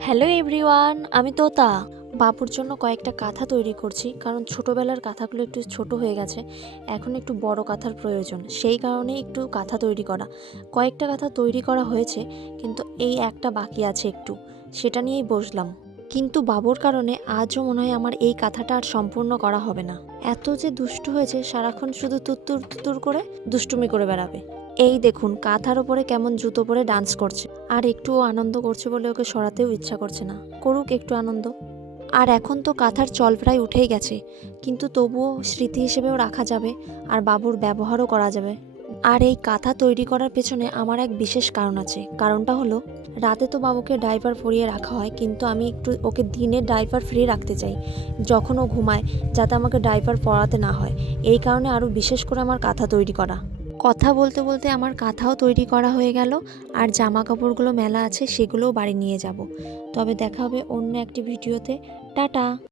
Hello everyone, আমি তোতা। বাবুর জন্য কয়েকটা কাঁথা তৈরি করছি, কারণ ছোটোবেলার কাঁথাগুলো একটু ছোট হয়ে গেছে। এখন একটু বড় কাঁথার প্রয়োজন, সেই কারণেই একটু কাঁথা তৈরি করা। কয়েকটা কাঁথা তৈরি করা হয়েছে, কিন্তু এই একটা বাকি আছে একটু, সেটা নিয়েই বসলাম। কিন্তু বাবুর কারণে আজও মনে হয় আমার এই কাঁথাটা আর সম্পূর্ণ করা হবে না। এত যে দুষ্টু হয়েছে, সারাক্ষণ শুধু তুত্তুর তুত্তুর করে দুষ্টুমি করে বেড়াবে। এই দেখুন, কাঁথার ওপরে কেমন জুতো পরে ডান্স করছে। আর একটুও আনন্দ করছে বলে ওকে সরাতেও ইচ্ছা করছে না, করুক একটু আনন্দ। আর এখন তো কাঁথার চল প্রায় উঠেই গেছে, কিন্তু তবুও স্মৃতি হিসেবেও রাখা যাবে, আর বাবুর ব্যবহারও করা যাবে। আর এই কাঁথা তৈরি করার পেছনে আমার এক বিশেষ কারণ আছে। কারণটা হলো, রাতে তো বাবুকে ডাইপার পরিয়ে রাখা হয়, কিন্তু আমি একটু ওকে দিনে ডাইপার ফ্রি রাখতে চাই, যখন ও ঘুমায়, যাতে আমাকে ডাইপার পরাতে না হয়। এই কারণে আরও বিশেষ করে আমার কাঁথা তৈরি করা। কথা বলতে বলতে আমার কাঁথাও তৈরি করা হয়ে গেল, আর জামা কাপড়গুলো মেলা আছে, সেগুলোও বাড়ি নিয়ে যাব। তবে দেখা হবে অন্য একটি ভিডিওতে। টাটা।